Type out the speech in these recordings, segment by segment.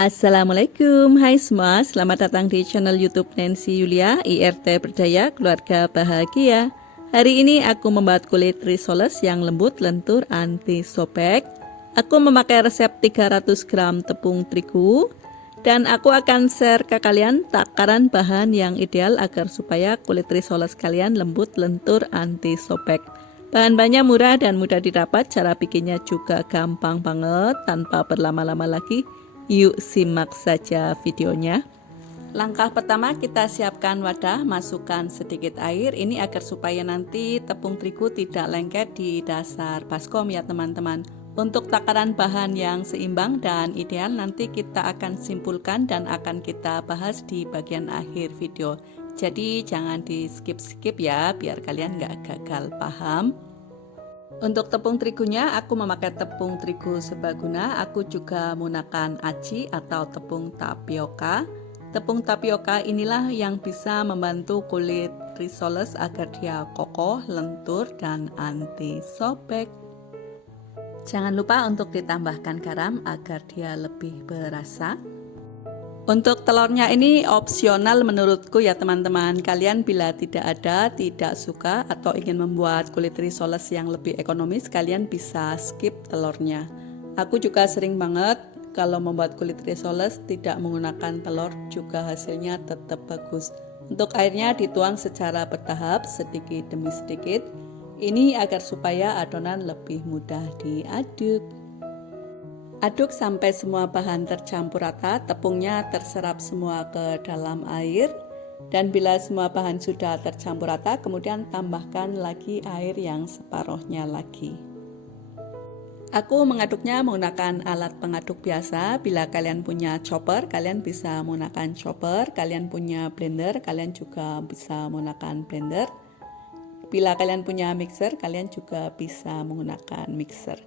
Assalamualaikum, hai semua, selamat datang di channel YouTube Nancy Yulia, IRT Berdaya, Keluarga Bahagia. Hari ini aku membuat kulit risoles yang lembut, lentur, anti sobek. Aku memakai resep 300 gram tepung terigu, dan aku akan share ke kalian takaran bahan yang ideal agar supaya kulit risoles kalian lembut, lentur, anti sobek. Bahan-bahannya murah dan mudah didapat, cara bikinnya juga gampang banget tanpa berlama-lama lagi. Yuk simak saja videonya. Langkah pertama, kita siapkan wadah, masukkan sedikit air. Ini agar supaya nanti tepung terigu tidak lengket di dasar baskom ya teman-teman. Untuk takaran bahan yang seimbang dan ideal nanti kita akan simpulkan dan akan kita bahas di bagian akhir video. Jadi jangan di skip-skip ya, biar kalian nggak gagal paham. Untuk tepung terigunya, aku memakai tepung terigu serbaguna. Aku juga menggunakan aci atau tepung tapioka. Tepung tapioka inilah yang bisa membantu kulit risoles agar dia kokoh, lentur, dan anti sobek. Jangan lupa untuk ditambahkan garam agar dia lebih berasa. Untuk telurnya ini opsional menurutku ya teman-teman. Kalian bila tidak ada, tidak suka atau ingin membuat kulit risoles yang lebih ekonomis, kalian bisa skip telurnya. Aku juga sering banget kalau membuat kulit risoles tidak menggunakan telur, juga hasilnya tetap bagus. Untuk airnya dituang secara bertahap, sedikit demi sedikit. Ini agar supaya adonan lebih mudah diaduk. Aduk sampai semua bahan tercampur rata, tepungnya terserap semua ke dalam air. Dan bila semua bahan sudah tercampur rata, kemudian tambahkan lagi air yang separuhnya lagi. Aku mengaduknya menggunakan alat pengaduk biasa. Bila kalian punya chopper, kalian bisa menggunakan chopper. Kalian punya blender, kalian juga bisa menggunakan blender. Bila kalian punya mixer, kalian juga bisa menggunakan mixer.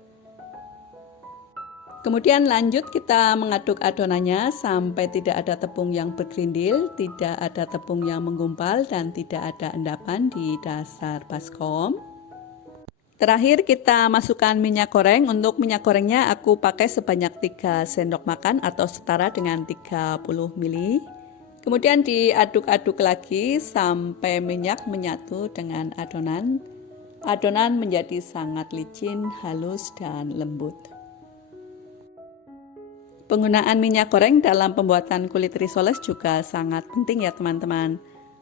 Kemudian lanjut kita mengaduk adonannya sampai tidak ada tepung yang bergerindil, tidak ada tepung yang menggumpal, dan tidak ada endapan di dasar baskom. Terakhir kita masukkan minyak goreng. Untuk minyak gorengnya aku pakai sebanyak 3 sendok makan atau setara dengan 30 ml. Kemudian diaduk-aduk lagi sampai minyak menyatu dengan adonan. Adonan menjadi sangat licin, halus, dan lembut. Penggunaan minyak goreng dalam pembuatan kulit risoles juga sangat penting ya teman-teman.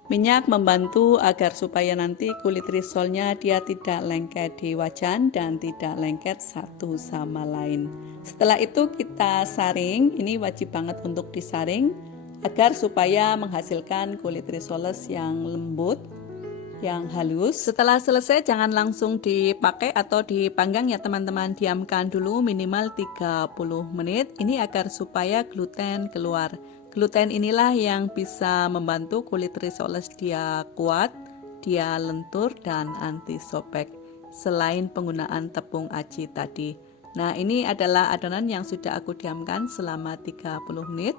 Minyak membantu agar supaya nanti kulit risolnya dia tidak lengket di wajan dan tidak lengket satu sama lain. Setelah itu kita saring, ini wajib banget untuk disaring agar supaya menghasilkan kulit risoles yang lembut, yang halus. Setelah selesai jangan langsung dipakai atau dipanggang ya teman-teman, diamkan dulu minimal 30 menit ini agar supaya gluten keluar. Gluten inilah yang bisa membantu kulit risoles dia kuat, dia lentur dan anti sobek selain penggunaan tepung aci tadi. Nah, ini adalah adonan yang sudah aku diamkan selama 30 menit.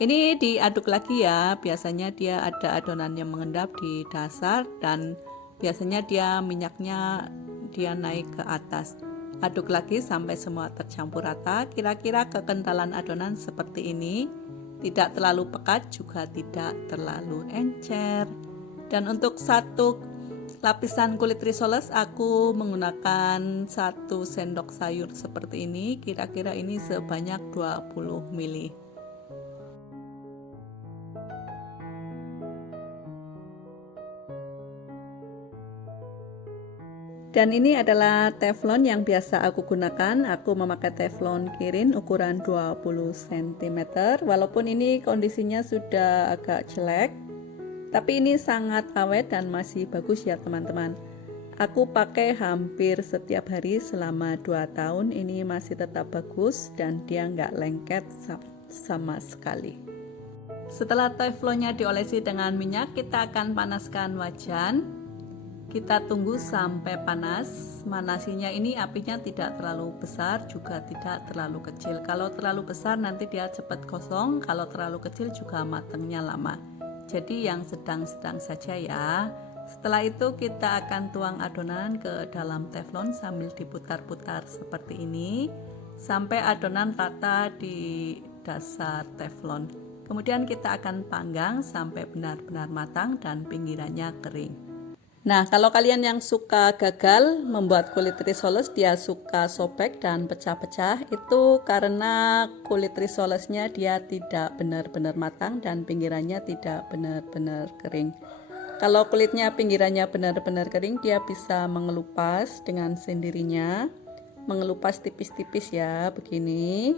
Ini diaduk lagi ya, biasanya dia ada adonan yang mengendap di dasar dan biasanya dia minyaknya dia naik ke atas. Aduk lagi sampai semua tercampur rata, kira-kira kekentalan adonan seperti ini. Tidak terlalu pekat juga tidak terlalu encer. Dan untuk satu lapisan kulit risoles aku menggunakan 1 sendok sayur seperti ini, kira-kira ini sebanyak 20 ml. Dan ini adalah teflon yang biasa aku gunakan. Aku memakai teflon Kirin ukuran 20 cm. Walaupun ini kondisinya sudah agak jelek, tapi ini sangat awet dan masih bagus ya teman-teman. Aku pakai hampir setiap hari selama 2 tahun. Ini masih tetap bagus dan dia nggak lengket sama sekali. Setelah teflonnya diolesi dengan minyak, kita akan panaskan wajan. Kita tunggu sampai panas. Manasinya ini apinya tidak terlalu besar juga tidak terlalu kecil. Kalau terlalu besar nanti dia cepat kosong, kalau terlalu kecil juga matangnya lama. Jadi yang sedang-sedang saja ya. Setelah itu kita akan tuang adonan ke dalam teflon sambil diputar-putar seperti ini sampai adonan rata di dasar teflon. Kemudian kita akan panggang sampai benar-benar matang dan pinggirannya kering. Nah, kalau kalian yang suka gagal membuat kulit risoles, dia suka sobek dan pecah-pecah, itu karena kulit risolesnya dia tidak benar-benar matang dan pinggirannya tidak benar-benar kering. Kalau kulitnya pinggirannya benar-benar kering, dia bisa mengelupas dengan sendirinya, mengelupas tipis-tipis ya, begini.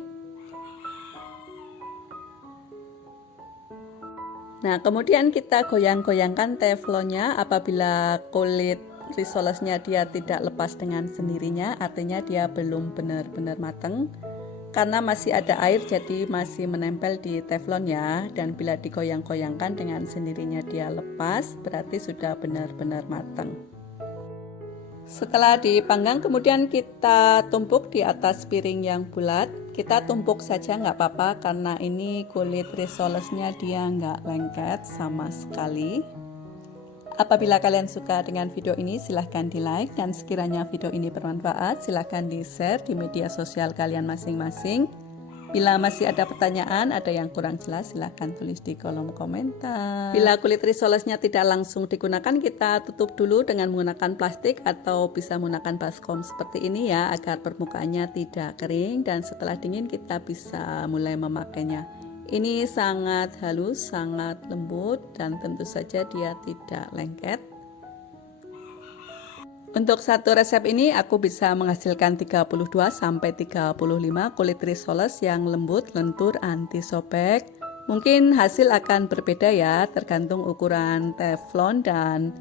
Nah, kemudian kita goyang-goyangkan teflonnya. Apabila kulit risolesnya dia tidak lepas dengan sendirinya, artinya dia belum benar-benar matang. Karena masih ada air, jadi masih menempel di teflon ya. Dan bila digoyang-goyangkan dengan sendirinya dia lepas, berarti sudah benar-benar matang. Setelah dipanggang, kemudian kita tumpuk di atas piring yang bulat. Kita tumpuk saja nggak apa-apa, karena ini kulit risolesnya dia nggak lengket sama sekali. Apabila kalian suka dengan video ini, silahkan di like, dan sekiranya video ini bermanfaat, silahkan di share di media sosial kalian masing-masing. Bila masih ada pertanyaan, ada yang kurang jelas, silahkan tulis di kolom komentar. Bila kulit risolesnya tidak langsung digunakan, kita tutup dulu dengan menggunakan plastik atau bisa menggunakan baskom seperti ini ya, agar permukaannya tidak kering, dan setelah dingin kita bisa mulai memakainya. Ini sangat halus, sangat lembut, dan tentu saja dia tidak lengket. Untuk satu resep ini aku bisa menghasilkan 32 sampai 35 kulit risoles yang lembut, lentur, anti sobek. Mungkin hasil akan berbeda ya, tergantung ukuran teflon dan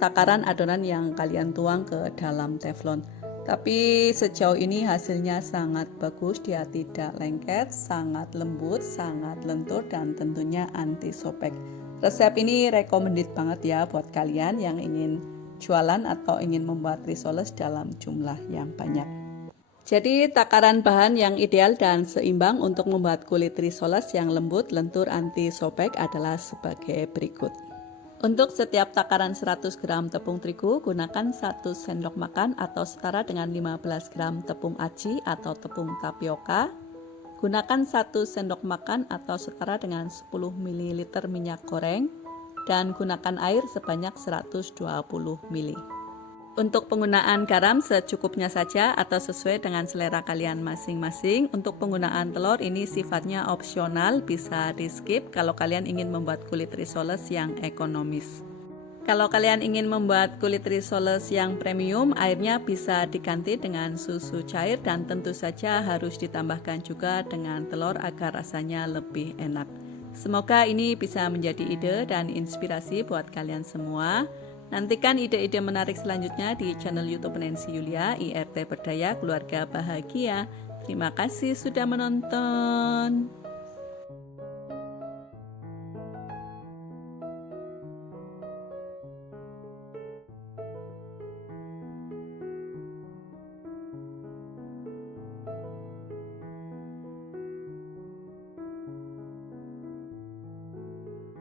takaran adonan yang kalian tuang ke dalam teflon. Tapi sejauh ini hasilnya sangat bagus, dia tidak lengket, sangat lembut, sangat lentur, dan tentunya anti sobek. Resep ini recommended banget ya buat kalian yang ingin jualan atau ingin membuat risoles dalam jumlah yang banyak. Jadi takaran bahan yang ideal dan seimbang untuk membuat kulit risoles yang lembut, lentur, anti sobek adalah sebagai berikut. Untuk setiap takaran 100 gram tepung terigu, gunakan 1 sendok makan atau setara dengan 15 gram tepung aci atau tepung tapioka. Gunakan 1 sendok makan atau setara dengan 10 ml minyak goreng. Dan gunakan air sebanyak 120 ml. Untuk penggunaan garam secukupnya saja atau sesuai dengan selera kalian masing-masing. Untuk penggunaan telur ini sifatnya opsional, bisa di skip kalau kalian ingin membuat kulit risoles yang ekonomis. Kalau kalian ingin membuat kulit risoles yang premium, airnya bisa diganti dengan susu cair, dan tentu saja harus ditambahkan juga dengan telur agar rasanya lebih enak. Semoga ini bisa menjadi ide dan inspirasi buat kalian semua. Nantikan ide-ide menarik selanjutnya di channel YouTube Nancy Yulia, IRT Berdaya Keluarga Bahagia. Terima kasih sudah menonton.